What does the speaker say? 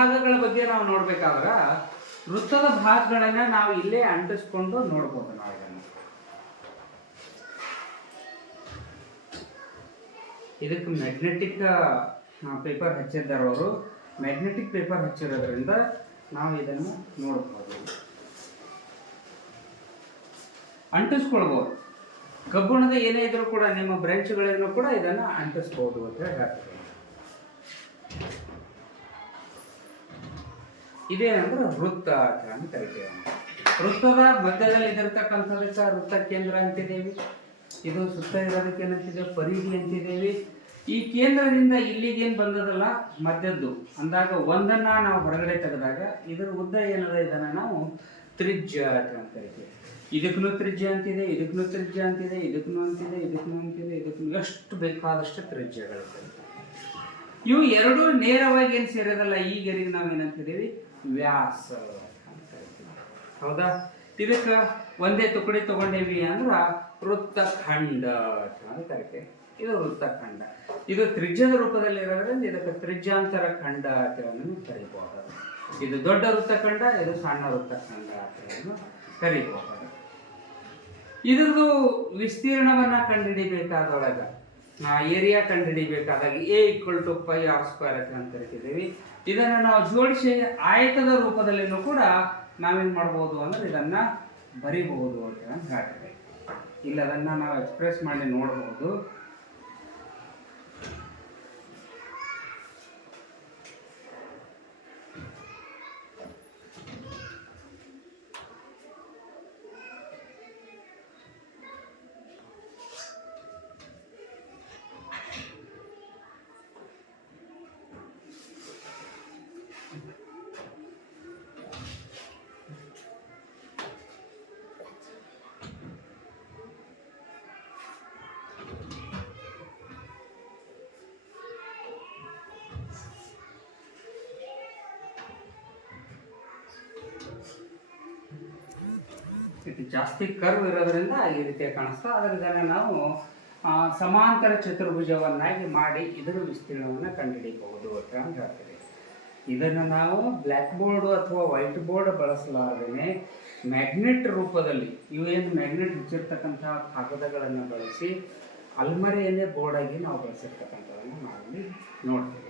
ಭಾಗಗಳ ಬಗ್ಗೆ ನಾವು ನೋಡ್ಬೇಕಾದ್ರೆ ವೃತ್ತದ ಭಾಗಗಳನ್ನ ನಾವು ಇಲ್ಲೇ ಅಂಟಿಸ್ಕೊಂಡು ನೋಡ್ಬೋದು. ನಾವು ಇದಕ್ಕೆ ಮ್ಯಾಗ್ನೆಟಿಕ್ ಪೇಪರ್ ಹಚ್ಚಿದ್ದಾರೆ ಅವರು. ಮ್ಯಾಗ್ನೆಟಿಕ್ ಪೇಪರ್ ಹಚ್ಚಿರೋದ್ರಿಂದ ನಾವು ಇದನ್ನು ನೋಡ್ಬೋದು, ಅಂಟಿಸ್ಕೊಳ್ಬೋದು. ಕಬ್ಬಿಣದ ಏನೇ ಇದ್ರೂ ಕೂಡ ನಿಮ್ಮ ಬ್ರೆಂಚ್ಗಳನ್ನು ಕೂಡ ಇದನ್ನು ಅಂಟಿಸ್ಬೋದು ಅಂತ ಹೇಳ್ತಾರೆ. ಇದೇನಂದ್ರೆ ವೃತ್ತ ಅಂತ ಕರಿತೇವೆ. ವೃತ್ತದ ಮಧ್ಯದಲ್ಲಿ ಇದಿರ್ತಕ್ಕಂಥದಕ್ಕೆ ವೃತ್ತ ಕೇಂದ್ರ ಅಂತಿದ್ದೇವೆ. ಇದು ಸುತ್ತ ಇರೋದಕ್ಕೆ ಏನಂತಿದೆ, ಪರಿಧಿ ಅಂತಿದ್ದೇವೆ. ಈ ಕೇಂದ್ರದಿಂದ ಇಲ್ಲಿಗೇನು ಬಂದದಲ್ಲ ಮಧ್ಯದ್ದು ಅಂದಾಗ ಒಂದನ್ನ ನಾವು ಹೊರಗಡೆ ತೆಗೆದಾಗ ಇದರ ಉದ್ದ ಏನದ ಇದನ್ನು ನಾವು ತ್ರಿಜ್ಯ ಅಂತ ಕರಿತೀವಿ. ಇದಕ್ಕೂ ತ್ರಿಜ್ಯ ಅಂತಿದೆ, ಇದಕ್ಕೂ ತ್ರಿಜ್ಯ ಅಂತಿದೆ, ಇದಕ್ಕೂ ಅಂತಿದೆ, ಇದಕ್ಕೂ ಅಂತಿದೆ, ಇದಕ್ಕೂ ಎಷ್ಟು ಬೇಕಾದಷ್ಟು ತ್ರಿಜ್ಯಗಳಿರ್ತದೆ. ಇವು ಎರಡೂ ನೇರವಾಗಿ ಏನು ಸೇರೋದಲ್ಲ. ಈ ಗೆರೆಗೆ ನಾವು ಏನಂತಿದ್ದೀವಿ, ವ್ಯಾಸ ಅಂತ ಕರಿತೀವಿ. ಹೌದಾ? ಇದಕ್ಕೆ ಒಂದೇ ತುಕಡಿ ತಗೊಂಡೇವಿ ಅಂದ್ರೆ ವೃತ್ತಖಂಡ ಅಂತ ಕರಿತೇವೆ. ಇದು ವೃತ್ತಖಂಡ. ಇದು ತ್ರಿಜ್ಯದ ರೂಪದಲ್ಲಿ ಇರೋದ್ರಿಂದ ಇದಕ್ಕೆ ತ್ರಿಜ್ಯಾಂತರ ಖಂಡ ಅಂತ ಕರಿಬಹುದು. ಇದು ದೊಡ್ಡ ವೃತ್ತಖಂಡ, ಇದು ಸಣ್ಣ ವೃತ್ತಖಂಡ ಅಂತ ಕರಿಬಹುದು. ಇದ್ರದ್ದು ವಿಸ್ತೀರ್ಣವನ್ನ ಕಂಡುಹಿಡಿಬೇಕಾದೊಳಗ ಏರಿಯಾ ಕಂಡುಹಿಡಿಬೇಕಾದಾಗ A=πr² ಅಂತ ಕರಿತಿದ್ದೀವಿ. ಇದನ್ನು ನಾವು ಜೋಡಿಸಿ ಆಯತದ ರೂಪದಲ್ಲಿನೂ ಕೂಡ ನಾವೇನು ಮಾಡ್ಬೋದು ಅಂದ್ರೆ ಇದನ್ನ ಬರಿಬಹುದು ಅಂತ ಹೇಳ್ತೇವೆ. ಇಲ್ಲಿ ಅದನ್ನ ನಾವು ಎಕ್ಸ್ಪ್ರೆಸ್ ಮಾಡಿ ನೋಡಬಹುದು. ಜಾಸ್ತಿ ಕರ್ವ್ ಇರೋದ್ರಿಂದ ಈ ರೀತಿಯಾಗಿ ಕಾಣಿಸ್ತಾ. ಅದರಿಂದ ನಾವು ಸಮಾಂತರ ಚತುರ್ಭುಜವನ್ನಾಗಿ ಮಾಡಿ ಇದರ ವಿಸ್ತೀರ್ಣವನ್ನು ಕಂಡುಹಿಡಿಯಬಹುದು ಅಂತ ಹೇಳ್ತೀವಿ. ಇದನ್ನು ನಾವು ಬ್ಲ್ಯಾಕ್ ಬೋರ್ಡ್ ಅಥವಾ ವೈಟ್ ಬೋರ್ಡ್ ಬಳಸಲಾರದೇ ಮ್ಯಾಗ್ನೆಟ್ ರೂಪದಲ್ಲಿ ಇವೇನು ಮ್ಯಾಗ್ನೆಟ್ ಹಚ್ಚಿರ್ತಕ್ಕಂತಹ ಕಾಗದಗಳನ್ನು ಬಳಸಿ ಅಲ್ಮರೆಯನ್ನೇ ಬೋರ್ಡಾಗಿ ನಾವು ಬಳಸಿರ್ತಕ್ಕಂಥದ್ದನ್ನು ನಾವಿಲ್ಲಿ ನೋಡ್ತೀವಿ.